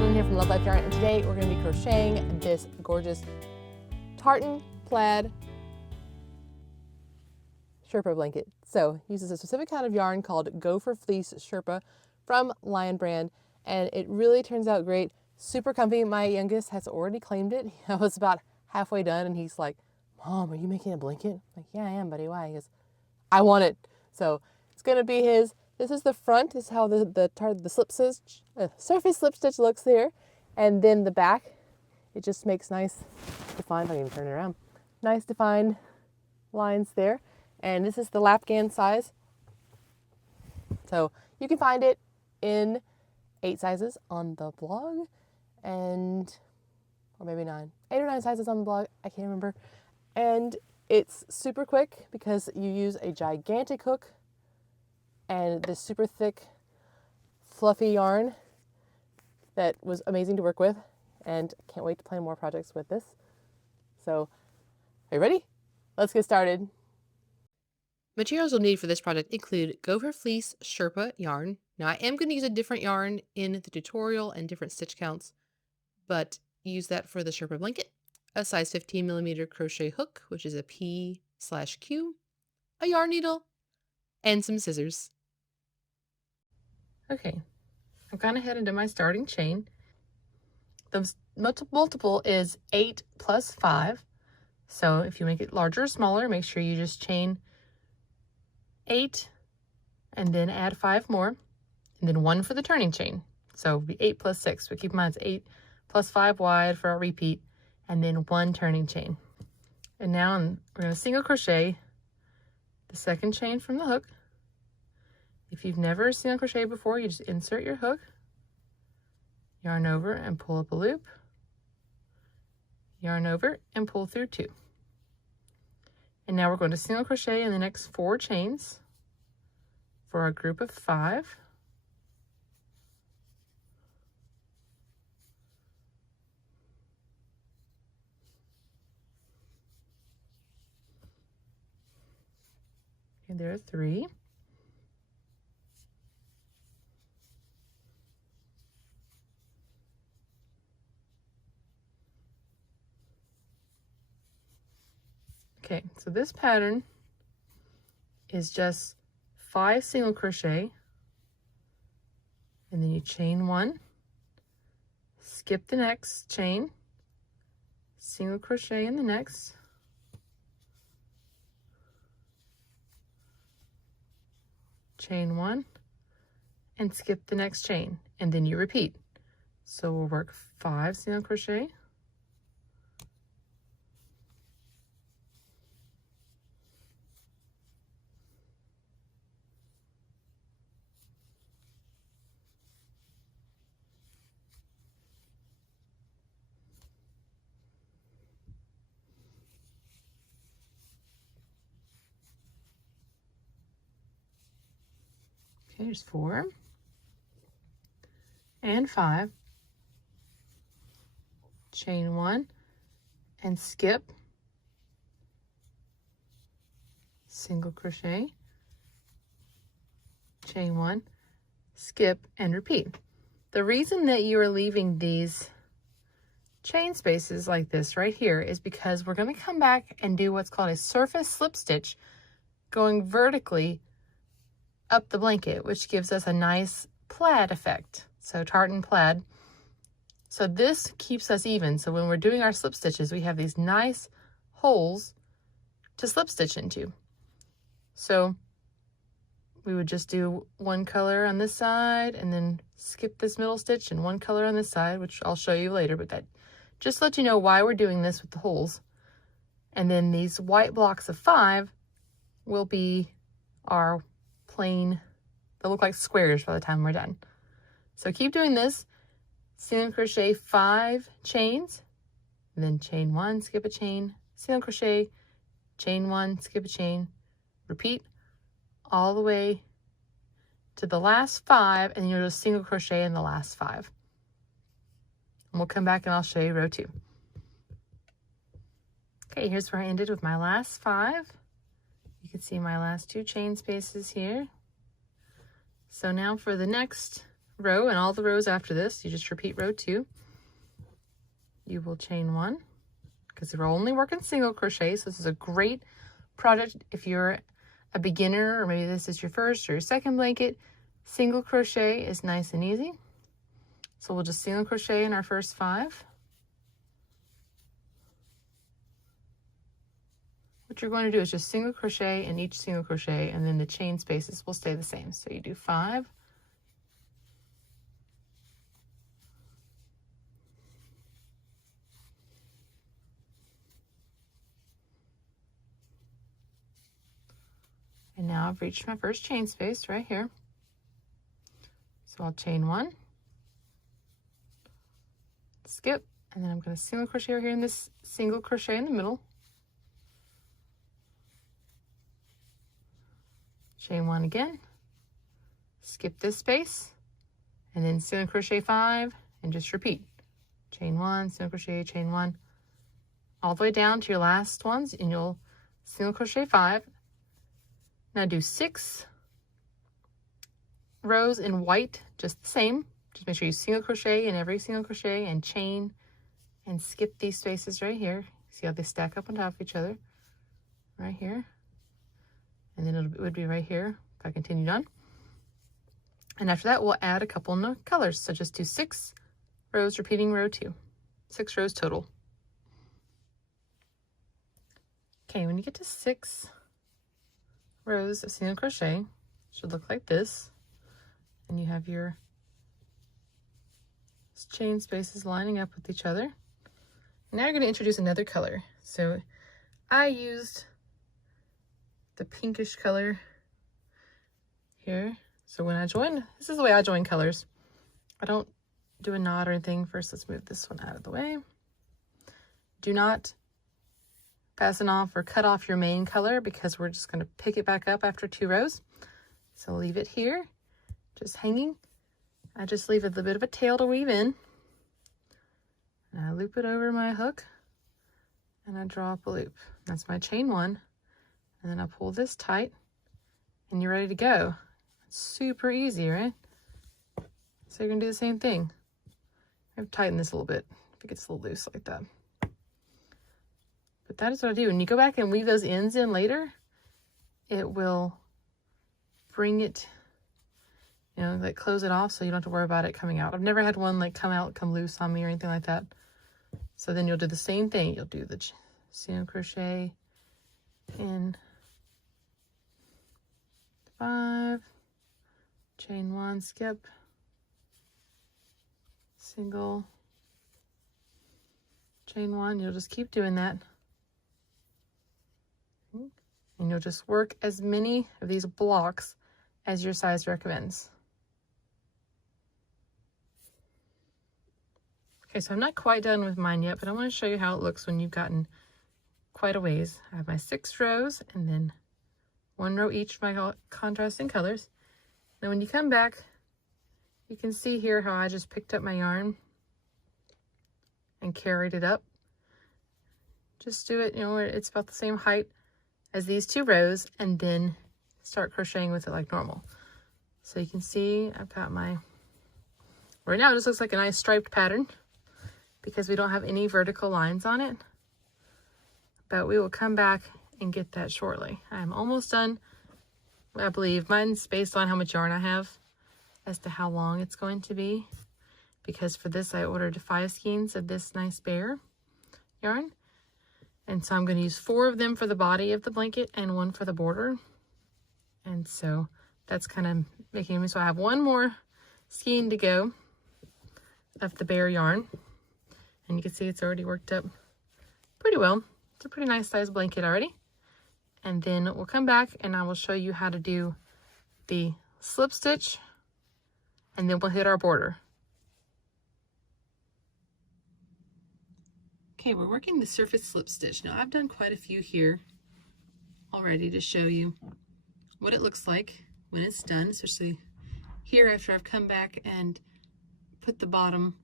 Ellen here from Love Life Yarn, and today we're going to be crocheting this gorgeous tartan plaid Sherpa blanket. So it uses a specific kind of yarn called Gopher Fleece Sherpa from Lion Brand, and it really turns out great. Super comfy. My youngest has already claimed it. I was about halfway done and he's like, "Mom, are you making a blanket?" I'm like, "Yeah, I am, buddy. Why?" He goes, "I want it." So it's going to be his. This is the front. This is how the slip stitch, surface slip stitch looks there. And then the back, it just makes nice defined, if I can even turn it around, nice defined lines there. And this is the lapgan size. So you can find it in 8 sizes on the blog, and, or maybe 9, 8 or 9 sizes on the blog. I can't remember. And it's super quick because you use a gigantic hook and this super thick, fluffy yarn that was amazing to work with, and can't wait to plan more projects with this. So, are you ready? Let's get started. Materials you'll need for this project include Gopher Fleece Sherpa yarn. Now, I am going to use a different yarn in the tutorial and different stitch counts, but use that for the Sherpa blanket. A size 15mm crochet hook, which is a P/Q, a yarn needle, and some scissors. Okay, I've gone ahead and done my starting chain. The multiple is 8 plus 5. So if you make it larger or smaller, make sure you just chain 8 and then add 5 more, and then 1 for the turning chain. So it'll be 8 plus 6, but keep in mind it's 8 plus 5 wide for our repeat, and then 1 turning chain. And now we're going to single crochet the second chain from the hook. If you've never single crocheted before, you just insert your hook, yarn over and pull up a loop, yarn over and pull through 2. And now we're going to single crochet in the next 4 chains for a group of 5. And there are 3. Okay, so this pattern is just 5 single crochet, and then you chain 1, skip the next chain, single crochet in the next, chain 1, and skip the next chain, and then you repeat. So we'll work 5 single crochet, okay, there's 4 and 5, chain 1 and skip, single crochet, chain 1, skip, and repeat. The reason that you are leaving these chain spaces like this right here is because we're going to come back and do what's called a surface slip stitch going vertically up the blanket, which gives us a nice plaid effect. So tartan plaid. So this keeps us even. So when we're doing our slip stitches, we have these nice holes to slip stitch into. So we would just do 1 color on this side and then skip this middle stitch and 1 color on this side, which I'll show you later, but that just let you know why we're doing this with the holes. And then these white blocks of 5 will be our plain, they'll look like squares by the time we're done. So keep doing this. Single crochet 5 chains, and then chain 1, skip a chain, single crochet, chain 1, skip a chain, repeat all the way to the last 5, and then you'll just single crochet in the last 5. And we'll come back and I'll show you row 2. Okay, here's where I ended with my last 5. You can see my last 2 chain spaces here. So now for the next row and all the rows after this, you just repeat row 2. You will chain 1 because we're only working single crochet. So this is a great project if you're a beginner, or maybe this is your first or your second blanket. Single crochet is nice and easy. So we'll just single crochet in our first 5. What you're going to do is just single crochet in each single crochet, and then the chain spaces will stay the same. So you do 5, and now I've reached my first chain space right here. So I'll chain 1, skip, and then I'm going to single crochet over here in this single crochet in the middle. Chain 1 again, skip this space, and then single crochet 5, and just repeat. Chain 1, single crochet, chain 1, all the way down to your last ones, and you'll single crochet 5. Now do 6 rows in white, just the same. Just make sure you single crochet in every single crochet and chain and skip these spaces right here. See how they stack up on top of each other? Right here. And then it would be right here if I continued on. And after that, we'll add a couple of colors. So just do 6 rows, repeating row 2. 6 rows total. Okay, when you get to 6 rows of single crochet, it should look like this. And you have your chain spaces lining up with each other. Now you're going to introduce another color. So I used the pinkish color here. So when I join, this is the way I join colors. I don't do a knot or anything. First, let's move this one out of the way. Do not fasten off or cut off your main color because we're just going to pick it back up after 2 rows. So leave it here, just hanging. I just leave a little bit of a tail to weave in. And I loop it over my hook and I draw up a loop. That's my chain 1. And then I pull this tight and you're ready to go. It's super easy, right? So you're gonna do the same thing. I have to tighten this a little bit if it gets a little loose like that. But that is what I do. When you go back and weave those ends in later, it will bring it, you know, like close it off so you don't have to worry about it coming out. I've never had one like come loose on me or anything like that. So then you'll do the same thing. You'll do the single crochet in 5, chain 1, skip, single, chain 1. You'll just keep doing that. And you'll just work as many of these blocks as your size recommends. Okay, so I'm not quite done with mine yet, but I want to show you how it looks when you've gotten quite a ways. I have my 6 rows and then 1 row each of my contrasting colors. Now when you come back, you can see here how I just picked up my yarn and carried it up. Just do it, you know, where it's about the same height as these 2 rows, and then start crocheting with it like normal. So you can see I've got my, right now it just looks like a nice striped pattern because we don't have any vertical lines on it, but we will come back and get that shortly. I'm almost done. I believe mine's based on how much yarn I have as to how long it's going to be, because for this I ordered 5 skeins of this nice bear yarn. And so I'm going to use 4 of them for the body of the blanket and 1 for the border. And so that's kind of making me, so I have 1 more skein to go of the bear yarn. And you can see it's already worked up pretty well. It's a pretty nice size blanket already. And then we'll come back and I will show you how to do the slip stitch, and then we'll hit our border. Okay, we're working the surface slip stitch. Now I've done quite a few here already to show you what it looks like when it's done, especially here after I've come back and put the bottom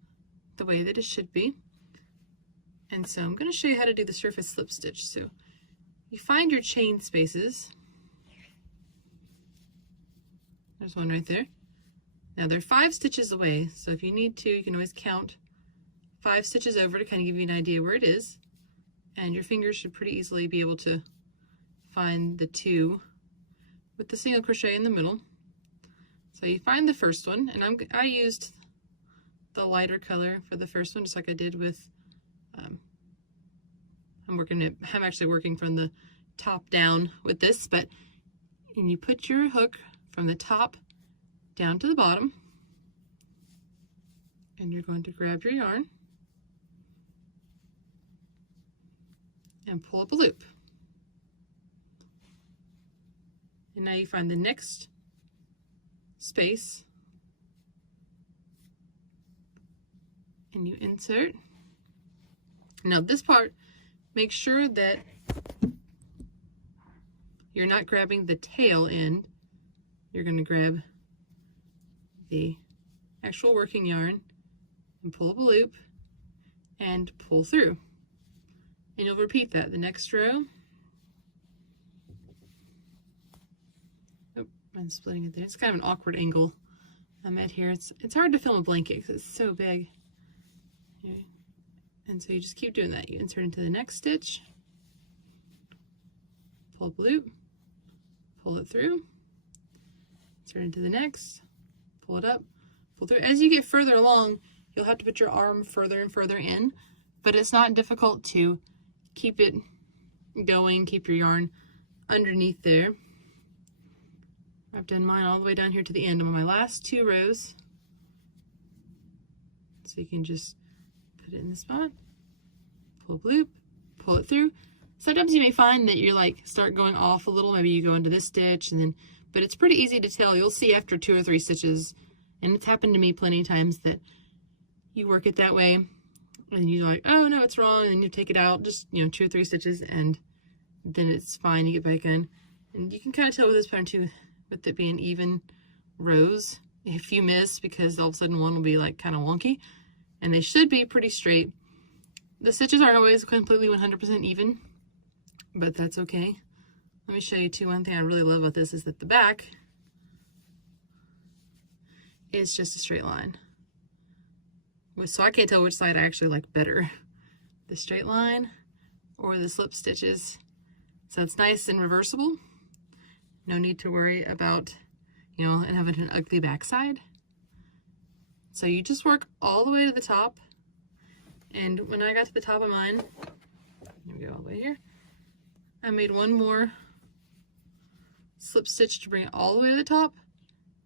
the way that it should be. And so I'm going to show you how to do the surface slip stitch. So you find your chain spaces. There's one right there. Now they're 5 stitches away, so if you need to, you can always count 5 stitches over to kind of give you an idea where it is, and your fingers should pretty easily be able to find the 2 with the single crochet in the middle. So you find the first one, and I used the lighter color for the first one, just like I did with, I'm actually working from the top down with this, and you put your hook from the top down to the bottom, and you're going to grab your yarn and pull up a loop. And now you find the next space and you insert. Now this part, make sure that you're not grabbing the tail end. You're going to grab the actual working yarn and pull up a loop and pull through. And you'll repeat that the next row. Oh, I'm splitting it there. It's kind of an awkward angle I'm at here. It's hard to film a blanket because it's so big. Okay. And so you just keep doing that. You insert into the next stitch, pull up a loop, pull it through, insert into the next, pull it up, pull through. As you get further along, you'll have to put your arm further and further in, but it's not difficult to keep it going, keep your yarn underneath there. I've done mine all the way down here to the end. I'm on my last 2 rows. So you can just put it in the spot, pull up a loop, pull it through. Sometimes you may find that you start going off a little, maybe you go into this stitch and then, but it's pretty easy to tell. You'll see after 2 or 3 stitches, and it's happened to me plenty of times that you work it that way and you're like, oh no, it's wrong, and then you take it out, just 2 or 3 stitches, and then it's fine, you get back in. And you can kind of tell with this pattern too, with it being even rows, if you miss, because all of a sudden one will be kind of wonky, and they should be pretty straight. The stitches aren't always completely 100% even, but that's okay. Let me show you too. One thing I really love about this is that the back is just a straight line. So I can't tell which side I actually like better, the straight line or the slip stitches. So it's nice and reversible. No need to worry about, and having an ugly backside. So you just work all the way to the top. And when I got to the top of mine, here we go, all the way here, I made one more slip stitch to bring it all the way to the top.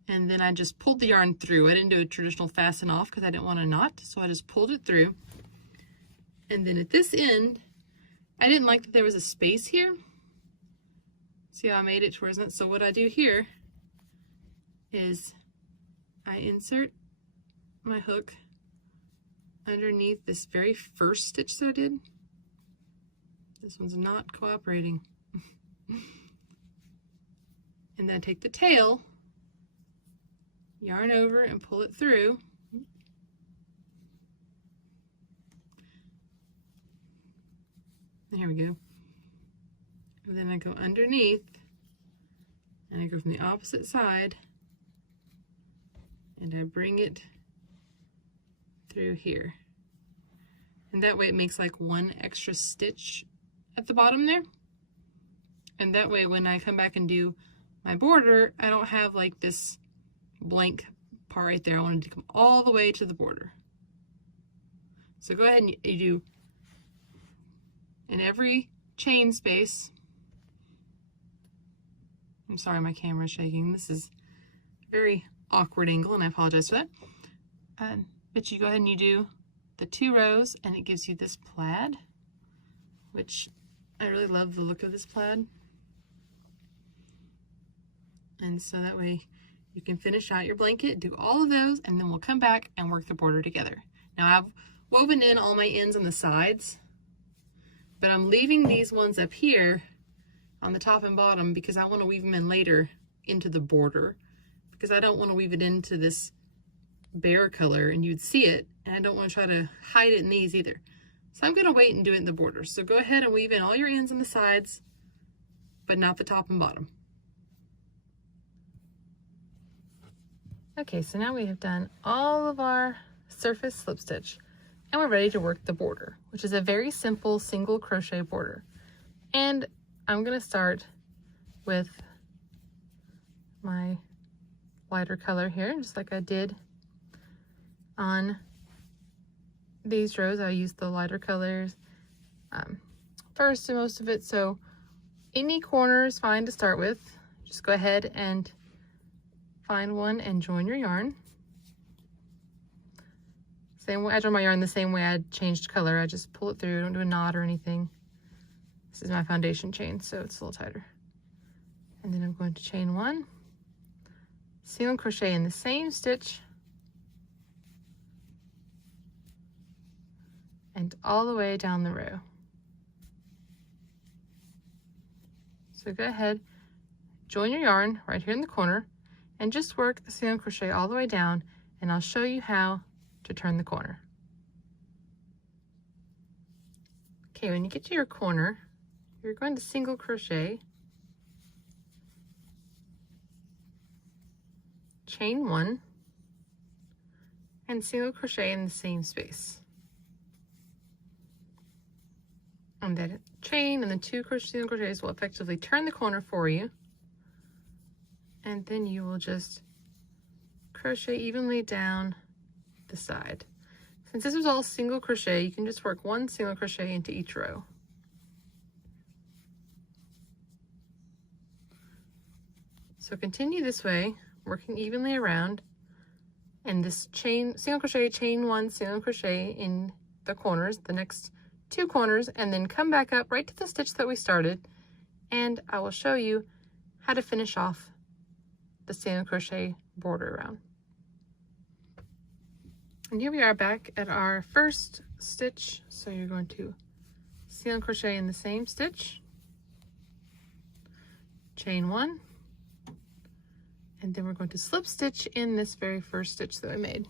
And then I just pulled the yarn through. I didn't do a traditional fasten off because I didn't want a knot. So I just pulled it through. And then at this end, I didn't like that there was a space here. See how I made it towards it? So what I do here is I insert my hook underneath this very first stitch that I did. This one's not cooperating. And then I take the tail, yarn over and pull it through. There we go. And then I go underneath and I go from the opposite side and I bring it through here. And that way it makes one extra stitch at the bottom there. And that way when I come back and do my border, I don't have this blank part right there. I wanted to come all the way to the border. So go ahead and you do in every chain space. I'm sorry, my camera's shaking. This is a very awkward angle and I apologize for that. But you go ahead and you do the 2 rows and it gives you this plaid, which I really love the look of this plaid. And so that way you can finish out your blanket, do all of those, and then we'll come back and work the border together. Now I've woven in all my ends on the sides, but I'm leaving these ones up here on the top and bottom because I want to weave them in later into the border, because I don't want to weave it into this bare color and you'd see it, and I don't want to try to hide it in these either. So I'm going to wait and do it in the border. So go ahead and weave in all your ends on the sides, but not the top and bottom. Okay, so now we have done all of our surface slip stitch and we're ready to work the border, which is a very simple single crochet border. And I'm going to start with my lighter color here, just like I did on these rows. I used the lighter colors first and most of it, so any corner is fine to start with. Just go ahead and find one and join your yarn. Same way I join my yarn the same way I changed color. I just pull it through, don't do a knot or anything. This is my foundation chain, so it's a little tighter. And then I'm going to chain one, single crochet in the same stitch, and all the way down the row. So go ahead, join your yarn right here in the corner, and just work the single crochet all the way down, and I'll show you how to turn the corner. Okay, when you get to your corner, you're going to single crochet, chain one, and single crochet in the same space. And that chain and the two single crochets will effectively turn the corner for you. And then you will just crochet evenly down the side. Since this was all single crochet, you can just work one single crochet into each row. So continue this way, working evenly around, and this chain, single crochet, chain one, single crochet in the corners, the next two corners, and then come back up right to the stitch that we started, and I will show you how to finish off the single crochet border around. And here we are back at our first stitch. So you're going to single crochet in the same stitch, chain one, and then we're going to slip stitch in this very first stitch that we made.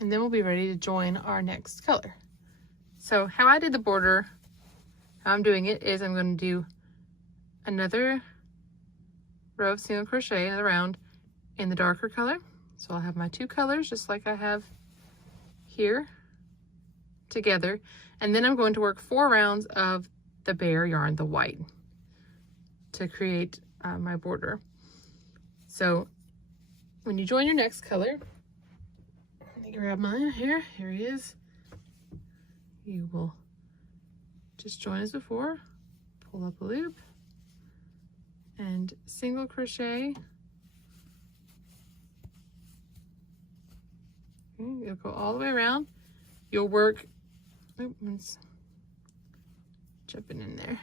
And then we'll be ready to join our next color. So how I did the border, how I'm doing it is I'm going to do another row of single crochet, another round in the darker color. So I'll have my two colors just like I have here together. And then I'm going to work 4 rounds of the bare yarn, the white, to create my border. So when you join your next color, let me grab mine here. Here he is. You will just join as before, pull up a loop, and single crochet. Okay, you'll go all the way around. You'll work, oops, jumping in there.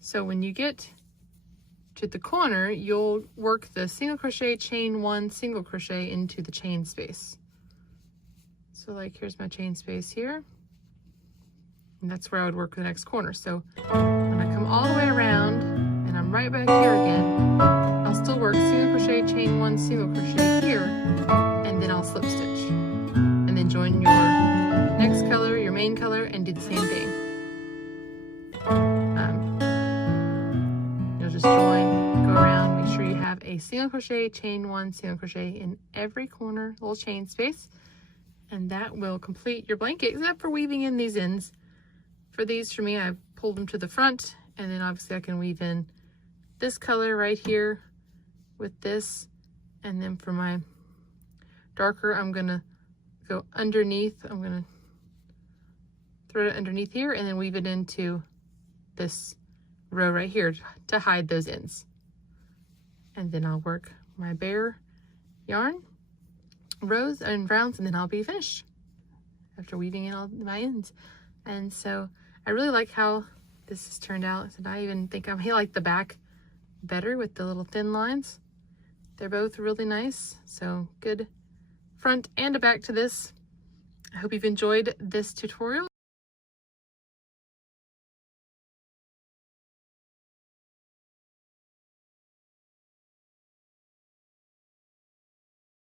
So when you get to the corner, you'll work the single crochet, chain one, single crochet into the chain space. So like here's my chain space here, and that's where I would work the next corner. So when I come all the way around and I'm right back here again, I'll still work single crochet, chain one, single crochet here, and then I'll slip stitch, and then join your next color, your main color, and do the same thing. You'll just join, go around, make sure you have a single crochet, chain one, single crochet in every corner, little chain space, and that will complete your blanket, except for weaving in these ends. For these, for me, I pulled them to the front, and then obviously I can weave in this color right here with this, and then for my darker, I'm gonna go underneath. I'm gonna thread it underneath here and then weave it into this row right here to hide those ends. And then I'll work my bare yarn rows and rounds, and then I'll be finished after weaving in all my ends. And so I really like how this has turned out, and I even think I like the back better with the little thin lines. They're both really nice, so good front and a back to this. I hope you've enjoyed this tutorial.